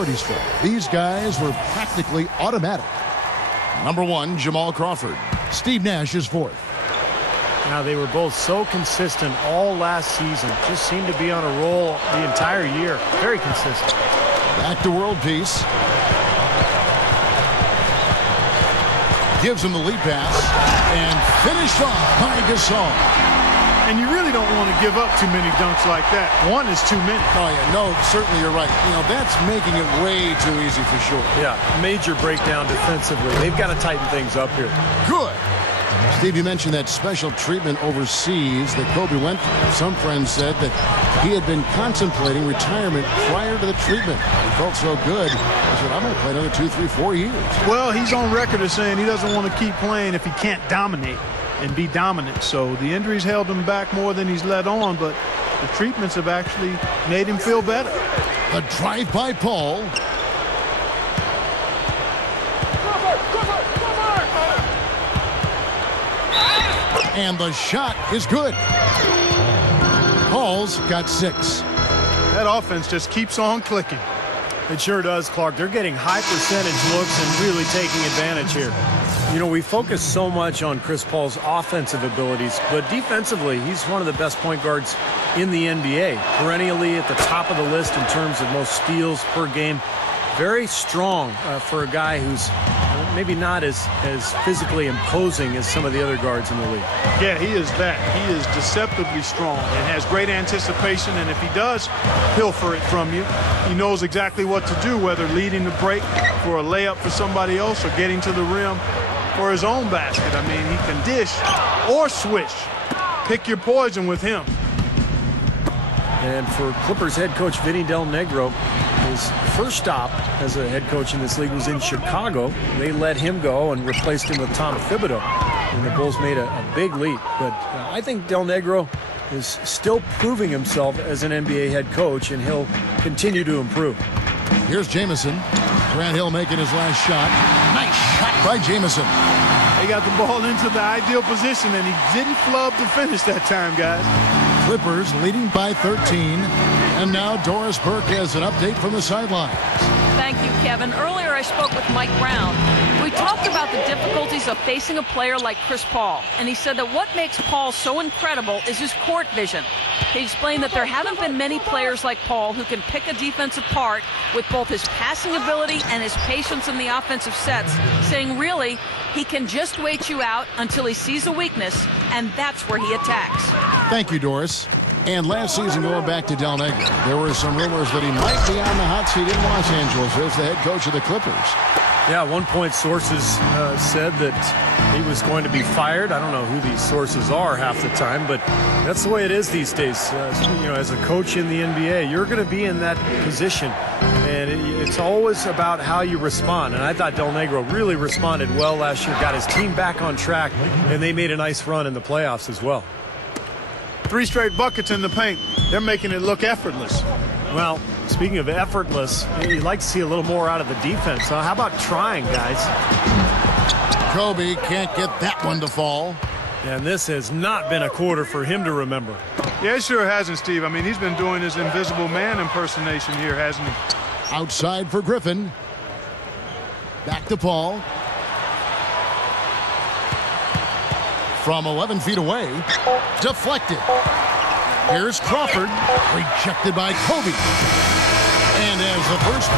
Strike. These guys were practically automatic. Number 1, Jamal Crawford. Steve Nash is fourth. Now, they were both so consistent all last season. Just seemed to be on a roll the entire year. Very consistent. Back to world peace. Gives him the lead pass. And finished off by Gasol. And you really don't want to give up too many dunks like that. One is too many. Oh, yeah. No, certainly you're right. You know, that's making it way too easy for sure. Yeah, major breakdown defensively. They've got to tighten things up here. Good. Steve, you mentioned that special treatment overseas that Kobe went through. Some friends said that he had been contemplating retirement prior to the treatment. He felt so good. He said, I'm going to play another 2, 3, 4 years. Well, he's on record as saying he doesn't want to keep playing if he can't dominate and be dominant. So the injuries held him back more than he's let on, but the treatments have actually made him feel better. The drive by Paul. And the shot is good. Paul's got 6. That offense just keeps on clicking. It sure does, Clark. They're getting high percentage looks and really taking advantage here. You know, we focus so much on Chris Paul's offensive abilities, but defensively, he's one of the best point guards in the NBA. Perennially at the top of the list in terms of most steals per game. Very strong for a guy who's maybe not as physically imposing as some of the other guards in the league. Yeah, he is that. He is deceptively strong and has great anticipation, and if he does pilfer it from you, he knows exactly what to do, whether leading the break for a layup for somebody else or getting to the rim for his own basket. I mean, he can dish or swish. Pick your poison with him. And for Clippers head coach Vinny Del Negro, his first stop as a head coach in this league was in Chicago. They let him go and replaced him with Tom Thibodeau. And the Bulls made a big leap. But I think Del Negro is still proving himself as an NBA head coach, and he'll continue to improve. Here's Jamison. Grant Hill making his last shot. Nice shot by Jamison. He got the ball into the ideal position, and he didn't flub the finish that time, guys. Clippers leading by 13. And now Doris Burke has an update from the sidelines. Thank you, Kevin. Earlier I spoke with Mike Brown. We talked about the difficulties of facing a player like Chris Paul, and he said that what makes Paul so incredible is his court vision. He explained that there haven't been many players like Paul who can pick a defense apart with both his passing ability and his patience in the offensive sets, saying really, he can just wait you out until he sees a weakness, and that's where he attacks. Thank you, Doris. And last season, going back to Del Negro, there were some rumors that he might be on the hot seat in Los Angeles as the head coach of the Clippers. Yeah, at one point sources said that he was going to be fired. I don't know who these sources are half the time, but that's the way it is these days. You know, as a coach in the NBA, you're going to be in that position, and it's always about how you respond. And I thought Del Negro really responded well last year, got his team back on track, and they made a nice run in the playoffs as well. 3 straight buckets in the paint. They're making it look effortless. Well, speaking of effortless, you'd like to see a little more out of the defense. So how about trying, guys? Kobe can't get that one to fall. And this has not been a quarter for him to remember. Yeah, it sure hasn't, Steve. I mean, he's been doing his invisible man impersonation here, hasn't he? Outside for Griffin. Back to Paul. From 11 feet away, deflected. Here's Crawford, rejected by Kobe. And as the first